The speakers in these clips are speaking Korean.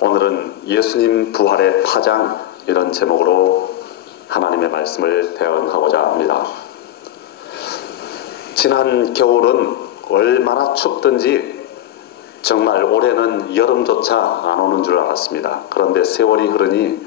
오늘은 예수님 부활의 파장, 이런 제목으로 하나님의 말씀을 대언하고자 합니다. 지난 겨울은 얼마나 춥든지 정말 올해는 여름조차 안 오는 줄 알았습니다. 그런데 세월이 흐르니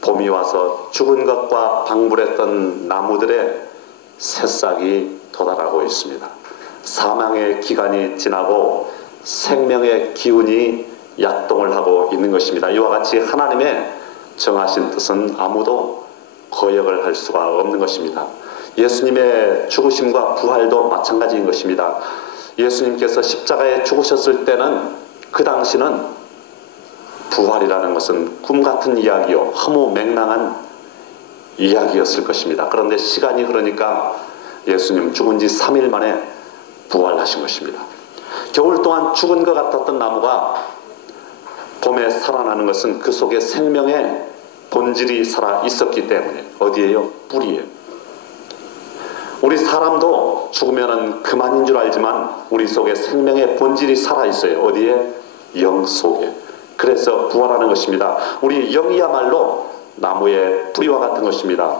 봄이 와서 죽은 것과 방불했던 나무들의 새싹이 돋아나고 있습니다. 사망의 기간이 지나고 생명의 기운이 약동을 하고 있는 것입니다. 이와 같이 하나님의 정하신 뜻은 아무도 거역을 할 수가 없는 것입니다. 예수님의 죽으심과 부활도 마찬가지인 것입니다. 예수님께서 십자가에 죽으셨을 때는 그 당시는 부활이라는 것은 꿈같은 이야기요, 허무맹랑한 이야기였을 것입니다. 그런데 시간이 흐르니까 예수님 죽은 지 3일 만에 부활하신 것입니다. 겨울 동안 죽은 것 같았던 나무가 봄에 살아나는 것은 그 속에 생명의 본질이 살아 있었기 때문에. 어디에요? 뿌리에요. 우리 사람도 죽으면 그만인 줄 알지만 우리 속에 생명의 본질이 살아 있어요. 어디에? 영 속에. 그래서 부활하는 것입니다. 우리 영이야말로 나무의 뿌리와 같은 것입니다.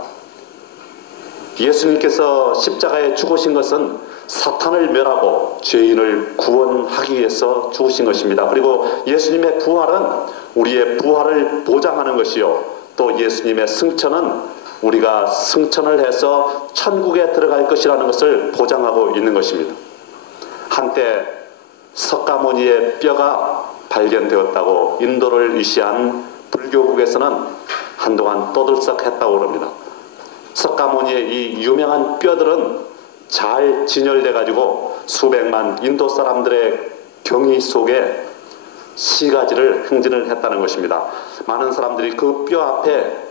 예수님께서 십자가에 죽으신 것은 사탄을 멸하고 죄인을 구원하기 위해서 죽으신 것입니다. 그리고 예수님의 부활은 우리의 부활을 보장하는 것이요, 또 예수님의 승천은 우리가 승천을 해서 천국에 들어갈 것이라는 것을 보장하고 있는 것입니다. 한때 석가모니의 뼈가 발견되었다고 인도를 위시한 불교국에서는 한동안 떠들썩했다고 합니다. 석가모니의 이 유명한 뼈들은 잘 진열돼 가지고 수백만 인도 사람들의 경의 속에 시가지를 행진을 했다는 것입니다. 많은 사람들이 그 뼈 앞에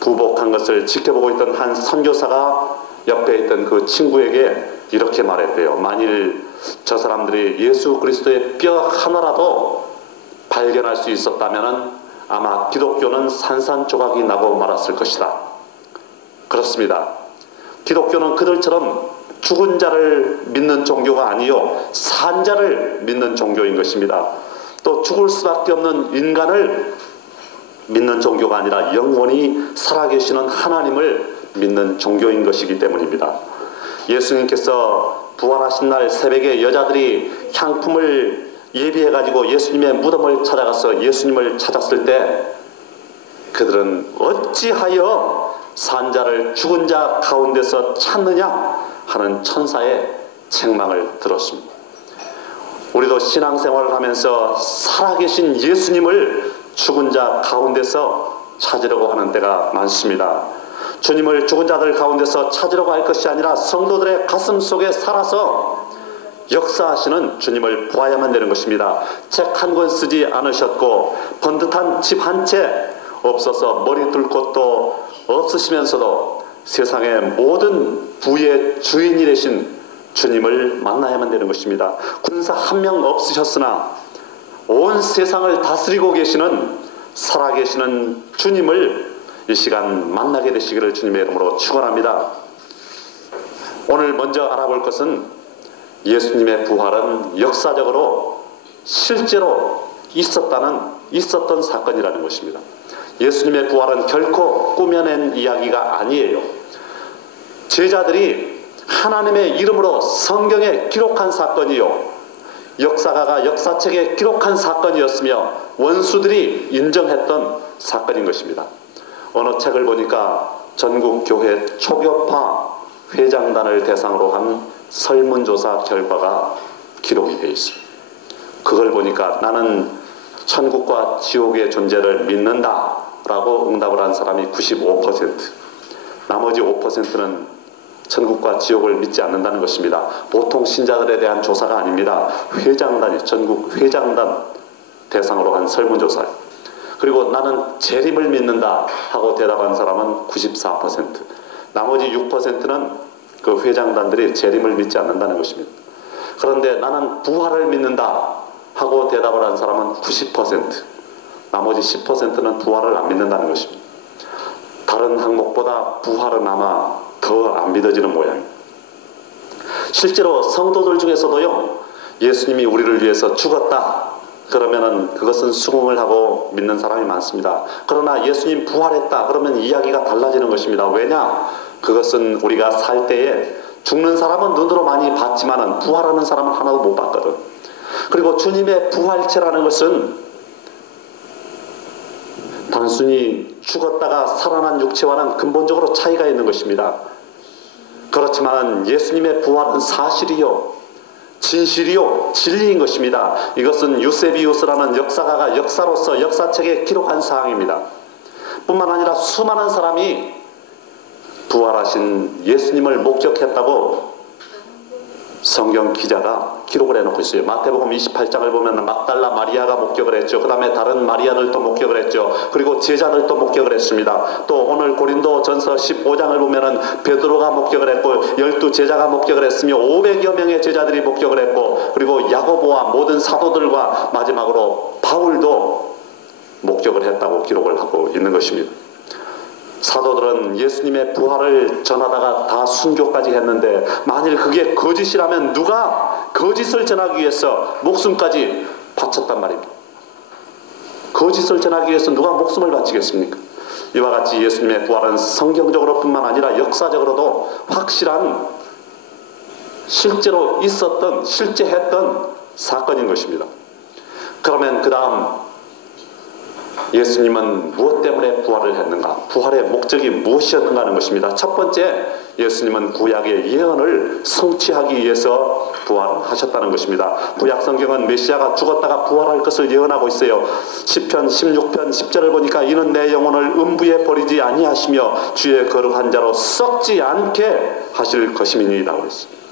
부복한 것을 지켜보고 있던 한 선교사가 옆에 있던 그 친구에게 이렇게 말했대요. 만일 저 사람들이 예수 그리스도의 뼈 하나라도 발견할 수 있었다면 아마 기독교는 산산조각이 나고 말았을 것이다. 그렇습니다. 기독교는 그들처럼 죽은 자를 믿는 종교가 아니요, 산 자를 믿는 종교인 것입니다. 또 죽을 수밖에 없는 인간을 믿는 종교가 아니라 영원히 살아계시는 하나님을 믿는 종교인 것이기 때문입니다. 예수님께서 부활하신 날 새벽에 여자들이 향품을 예비해가지고 예수님의 무덤을 찾아가서 예수님을 찾았을 때 그들은 어찌하여 산자를 죽은 자 가운데서 찾느냐 하는 천사의 책망을 들었습니다. 우리도 신앙생활을 하면서 살아계신 예수님을 죽은 자 가운데서 찾으려고 하는 때가 많습니다. 주님을 죽은 자들 가운데서 찾으려고 할 것이 아니라 성도들의 가슴 속에 살아서 역사하시는 주님을 보아야만 되는 것입니다. 책 한 권 쓰지 않으셨고 번듯한 집 한 채 없어서 머리 둘 곳도 없으시면서도 세상의 모든 부의 주인이 되신 주님을 만나야만 되는 것입니다. 군사 한 명 없으셨으나 온 세상을 다스리고 계시는 살아계시는 주님을 이 시간 만나게 되시기를 주님의 이름으로 축원합니다. 오늘 먼저 알아볼 것은 예수님의 부활은 역사적으로 실제로 있었던 사건이라는 것입니다. 예수님의 부활은 결코 꾸며낸 이야기가 아니에요. 제자들이 하나님의 이름으로 성경에 기록한 사건이요, 역사가가 역사책에 기록한 사건이었으며 원수들이 인정했던 사건인 것입니다. 어느 책을 보니까 전국교회 초교파 회장단을 대상으로 한 설문조사 결과가 기록이 되어 있습니다. 그걸 보니까 나는 천국과 지옥의 존재를 믿는다 라고 응답을 한 사람이 95%, 나머지 5%는 천국과 지옥을 믿지 않는다는 것입니다. 보통 신자들에 대한 조사가 아닙니다. 회장단이, 전국 회장단 대상으로 한 설문조사예요. 그리고 나는 재림을 믿는다 하고 대답한 사람은 94%, 나머지 6%는 그 회장단들이 재림을 믿지 않는다는 것입니다. 그런데 나는 부활을 믿는다 하고 대답을 한 사람은 90%, 나머지 10%는 부활을 안 믿는다는 것입니다. 다른 항목보다 부활은 아마 더 안 믿어지는 모양입니다. 실제로 성도들 중에서도요, 예수님이 우리를 위해서 죽었다, 그러면은 그것은 수긍을 하고 믿는 사람이 많습니다. 그러나 예수님 부활했다 그러면 이야기가 달라지는 것입니다. 왜냐? 그것은 우리가 살 때에 죽는 사람은 눈으로 많이 봤지만은 부활하는 사람은 하나도 못 봤거든. 그리고 주님의 부활체라는 것은 단순히 죽었다가 살아난 육체와는 근본적으로 차이가 있는 것입니다. 그렇지만 예수님의 부활은 사실이요, 진실이요, 진리인 것입니다. 이것은 유세비우스라는 역사가가 역사로서 역사책에 기록한 사항입니다. 뿐만 아니라 수많은 사람이 부활하신 예수님을 목격했다고 성경 기자가 기록을 해놓고 있어요. 마태복음 28장을 보면 막달라 마리아가 목격을 했죠. 그 다음에 다른 마리아들도 목격을 했죠. 그리고 제자들도 목격을 했습니다. 또 오늘 고린도 전서 15장을 보면은 베드로가 목격을 했고 12제자가 목격을 했으며 500여 명의 제자들이 목격을 했고, 그리고 야고보와 모든 사도들과 마지막으로 바울도 목격을 했다고 기록을 하고 있는 것입니다. 사도들은 예수님의 부활을 전하다가 다 순교까지 했는데, 만일 그게 거짓이라면 누가 거짓을 전하기 위해서 목숨까지 바쳤단 말입니다. 거짓을 전하기 위해서 누가 목숨을 바치겠습니까? 이와 같이 예수님의 부활은 성경적으로 뿐만 아니라 역사적으로도 확실한, 실제로 있었던, 실제했던 사건인 것입니다. 그러면 그 다음 예수님은 무엇 때문에 부활을 했는가? 부활의 목적이 무엇이었는가 하는 것입니다. 첫 번째, 예수님은 구약의 예언을 성취하기 위해서 부활하셨다는 것입니다. 구약 성경은 메시아가 죽었다가 부활할 것을 예언하고 있어요. 시편 16편 10절을 보니까 이는 내 영혼을 음부에 버리지 아니하시며 주의 거룩한 자로 썩지 않게 하실 것임이니이다 그랬습니다.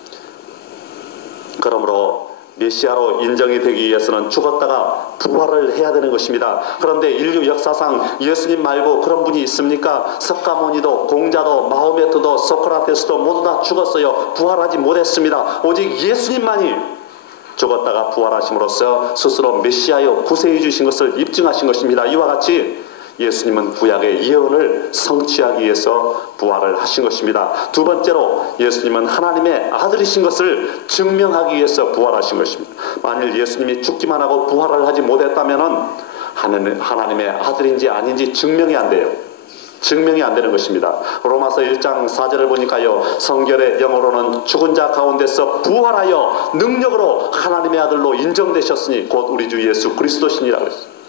그러므로 메시아로 인정이 되기 위해서는 죽었다가 부활을 해야 되는 것입니다. 그런데 인류 역사상 예수님 말고 그런 분이 있습니까? 석가모니도, 공자도, 마호메트도, 소크라테스도 모두 다 죽었어요. 부활하지 못했습니다. 오직 예수님만이 죽었다가 부활하심으로써 스스로 메시아여 구세해 주신 것을 입증하신 것입니다. 이와 같이 예수님은 구약의 예언을 성취하기 위해서 부활을 하신 것입니다. 두 번째로 예수님은 하나님의 아들이신 것을 증명하기 위해서 부활하신 것입니다. 만일 예수님이 죽기만 하고 부활을 하지 못했다면 하나님의 아들인지 아닌지 증명이 안 돼요. 증명이 안 되는 것입니다. 로마서 1장 4절을 보니까요, 성결의 영어로는 죽은 자 가운데서 부활하여 능력으로 하나님의 아들로 인정되셨으니 곧 우리 주 예수 그리스도시니라 그랬어요.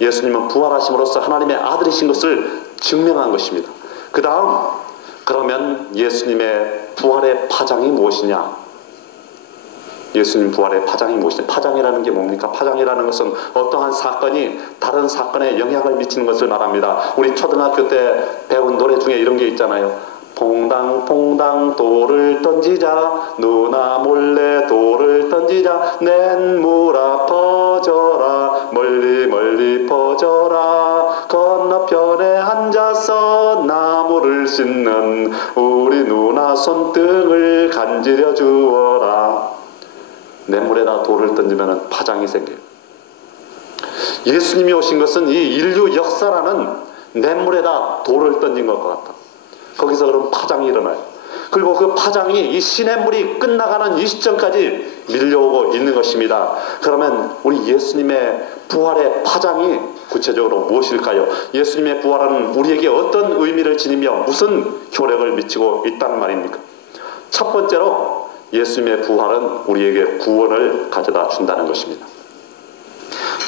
예수님은 부활하심으로써 하나님의 아들이신 것을 증명한 것입니다. 그 다음, 그러면 예수님의 부활의 파장이 무엇이냐? 예수님 부활의 파장이 무엇이냐? 파장이라는 게 뭡니까? 파장이라는 것은 어떠한 사건이 다른 사건에 영향을 미치는 것을 말합니다. 우리 초등학교 때 배운 노래 중에 이런 게 있잖아요. 퐁당퐁당 돌을 던지자, 누나 몰래 돌을 던지자, 냇물아 퍼져라, 멀리 멀리 퍼져라, 건너편에 앉아서 나무를 씻는 우리 누나 손등을 간지려 주어라. 냇물에다 돌을 던지면 파장이 생겨요. 예수님이 오신 것은 이 인류 역사라는 냇물에다 돌을 던진 것 같다. 거기서 그런 파장이 일어나요. 그리고 그 파장이 이 시냇물이 끝나가는 이 시점까지 밀려오고 있는 것입니다. 그러면 우리 예수님의 부활의 파장이 구체적으로 무엇일까요? 예수님의 부활은 우리에게 어떤 의미를 지니며 무슨 효력을 미치고 있다는 말입니까? 첫 번째로 예수님의 부활은 우리에게 구원을 가져다 준다는 것입니다.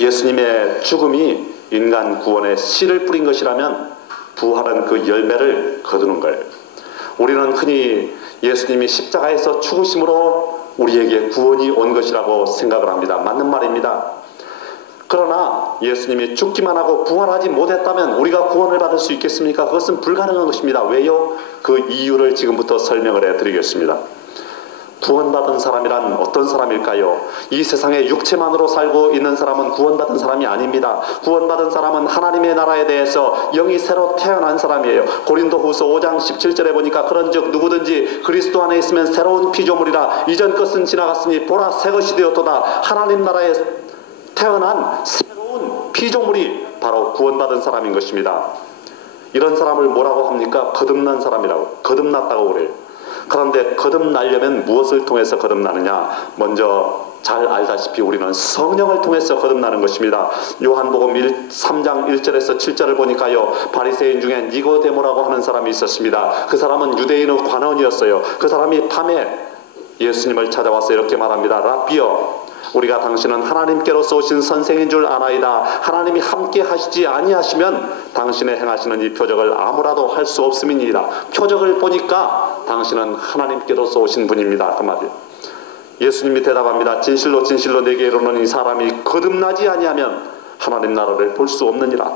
예수님의 죽음이 인간 구원에 씨를 뿌린 것이라면 부활은 그 열매를 거두는 거예요. 우리는 흔히 예수님이 십자가에서 죽으심으로 우리에게 구원이 온 것이라고 생각을 합니다. 맞는 말입니다. 그러나 예수님이 죽기만 하고 부활하지 못했다면 우리가 구원을 받을 수 있겠습니까? 그것은 불가능한 것입니다. 왜요? 그 이유를 지금부터 설명을 해드리겠습니다. 구원받은 사람이란 어떤 사람일까요? 이 세상에 육체만으로 살고 있는 사람은 구원받은 사람이 아닙니다. 구원받은 사람은 하나님의 나라에 대해서 영이 새로 태어난 사람이에요. 고린도후서 5장 17절에 보니까 그런즉 누구든지 그리스도 안에 있으면 새로운 피조물이라, 이전 것은 지나갔으니 보라 새 것이 되었도다. 하나님 나라에 태어난 새로운 피조물이 바로 구원받은 사람인 것입니다. 이런 사람을 뭐라고 합니까? 거듭난 사람이라고, 거듭났다고 그래요. 그런데 거듭나려면 무엇을 통해서 거듭나느냐? 먼저 잘 알다시피 우리는 성령을 통해서 거듭나는 것입니다. 요한복음 3장 1절에서 7절을 보니까요, 바리새인 중에 니고데모라고 하는 사람이 있었습니다. 그 사람은 유대인의 관원이었어요. 그 사람이 밤에 예수님을 찾아와서 이렇게 말합니다. 라비여, 우리가 당신은 하나님께로서 오신 선생인 줄 아나이다. 하나님이 함께 하시지 아니하시면 당신의 행하시는 이 표적을 아무라도 할 수 없음이니이다. 표적을 보니까 당신은 하나님께로서 오신 분입니다. 그 말이에요. 예수님이 대답합니다. 진실로 진실로 내게 이르노니 사람이 거듭나지 아니하면 하나님 나라를 볼 수 없느니라.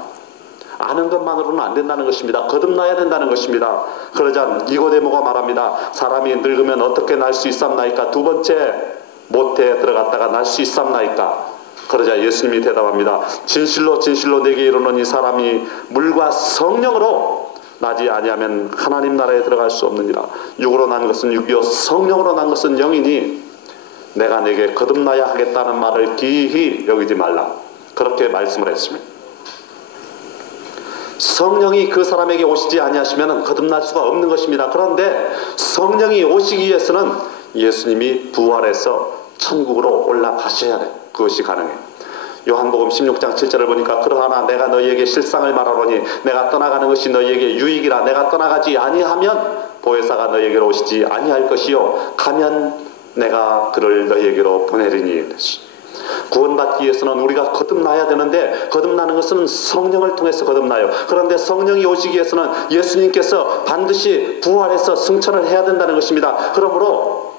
아는 것만으로는 안 된다는 것입니다. 거듭나야 된다는 것입니다. 그러자 니고데모가 말합니다. 사람이 늙으면 어떻게 날 수 있삼나이까? 두 번째 모태에 들어갔다가 날 수 있삼나이까? 그러자 예수님이 대답합니다. 진실로 진실로 내게 이르노니 사람이 물과 성령으로 나지 아니하면 하나님 나라에 들어갈 수 없느니라. 육으로 난 것은 육이요 성령으로 난 것은 영이니 내가 내게 거듭나야 하겠다는 말을 기히 여기지 말라. 그렇게 말씀을 했습니다. 성령이 그 사람에게 오시지 아니하시면 거듭날 수가 없는 것입니다. 그런데 성령이 오시기 위해서는 예수님이 부활해서 천국으로 올라가셔야 돼요. 그것이 가능해요. 요한복음 16장 7절을 보니까 그러하나 내가 너희에게 실상을 말하노니 내가 떠나가는 것이 너희에게 유익이라. 내가 떠나가지 아니하면 보혜사가 너희에게로 오시지 아니할 것이요 가면 내가 그를 너희에게로 보내리니. 구원받기 위해서는 우리가 거듭나야 되는데 거듭나는 것은 성령을 통해서 거듭나요. 그런데 성령이 오시기 위해서는 예수님께서 반드시 부활해서 승천을 해야 된다는 것입니다. 그러므로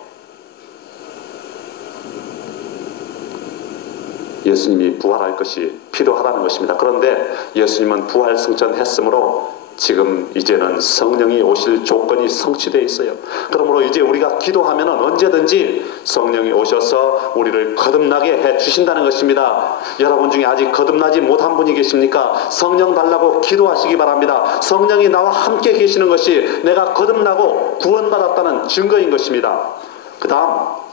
예수님이 부활할 것이 필요하다는 것입니다. 그런데 예수님은 부활 승천했으므로 지금 이제는 성령이 오실 조건이 성취되어 있어요. 그러므로 이제 우리가 기도하면 언제든지 성령이 오셔서 우리를 거듭나게 해 주신다는 것입니다. 여러분 중에 아직 거듭나지 못한 분이 계십니까? 성령 달라고 기도하시기 바랍니다. 성령이 나와 함께 계시는 것이 내가 거듭나고 구원받았다는 증거인 것입니다. 그 다음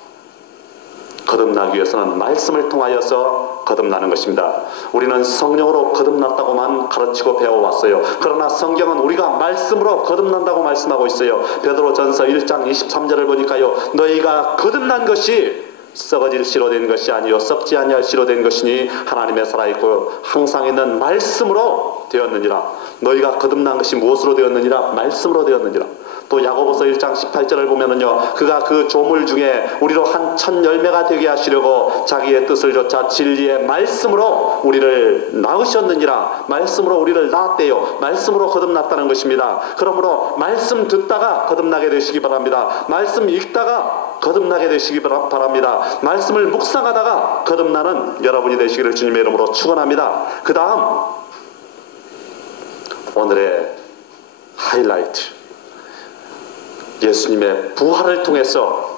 거듭나기 위해서는 말씀을 통하여서 거듭나는 것입니다. 우리는 성령으로 거듭났다고만 가르치고 배워왔어요. 그러나 성경은 우리가 말씀으로 거듭난다고 말씀하고 있어요. 베드로전서 1장 23절을 보니까요, 너희가 거듭난 것이 썩어질 씨로 된 것이 아니요 썩지 아니할 씨로 된 것이니 하나님의 살아있고 항상 있는 말씀으로 되었느니라. 너희가 거듭난 것이 무엇으로 되었느니라? 말씀으로 되었느니라. 또 야고보서 1장 18절을 보면은요, 그가 그 조물 중에 우리로 한 천 열매가 되게 하시려고 자기의 뜻을 좇아 진리의 말씀으로 우리를 낳으셨느니라. 말씀으로 우리를 낳았대요. 말씀으로 거듭났다는 것입니다. 그러므로 말씀 듣다가 거듭나게 되시기 바랍니다. 말씀 읽다가 거듭나게 되시기 바랍니다. 말씀을 묵상하다가 거듭나는 여러분이 되시기를 주님의 이름으로 축원합니다. 그 다음 오늘의 하이라이트, 예수님의 부활을 통해서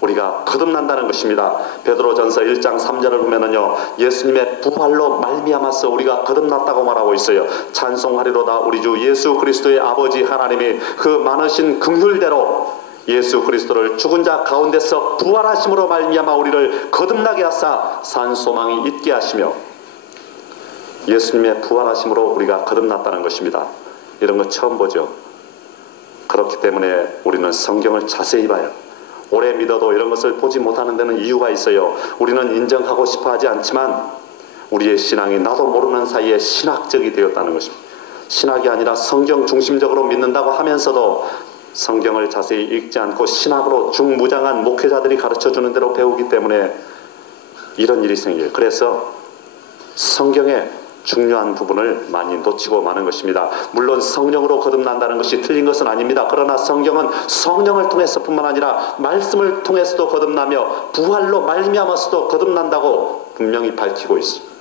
우리가 거듭난다는 것입니다. 베드로전서 1장 3절을 보면은요, 예수님의 부활로 말미암아서 우리가 거듭났다고 말하고 있어요. 찬송하리로다 우리 주 예수 그리스도의 아버지 하나님이 그 많으신 긍휼대로 예수 그리스도를 죽은 자 가운데서 부활하심으로 말미암아 우리를 거듭나게 하사 산 소망이 있게 하시며, 예수님의 부활하심으로 우리가 거듭났다는 것입니다. 이런 거 처음 보죠. 그렇기 때문에 우리는 성경을 자세히 봐요. 오래 믿어도 이런 것을 보지 못하는 데는 이유가 있어요. 우리는 인정하고 싶어 하지 않지만 우리의 신앙이 나도 모르는 사이에 신학적이 되었다는 것입니다. 신학이 아니라 성경 중심적으로 믿는다고 하면서도 성경을 자세히 읽지 않고 신학으로 중무장한 목회자들이 가르쳐주는 대로 배우기 때문에 이런 일이 생겨요. 그래서 성경의 중요한 부분을 많이 놓치고 마는 것입니다. 물론 성령으로 거듭난다는 것이 틀린 것은 아닙니다. 그러나 성경은 성령을 통해서 뿐만 아니라 말씀을 통해서도 거듭나며 부활로 말미암아서도 거듭난다고 분명히 밝히고 있습니다.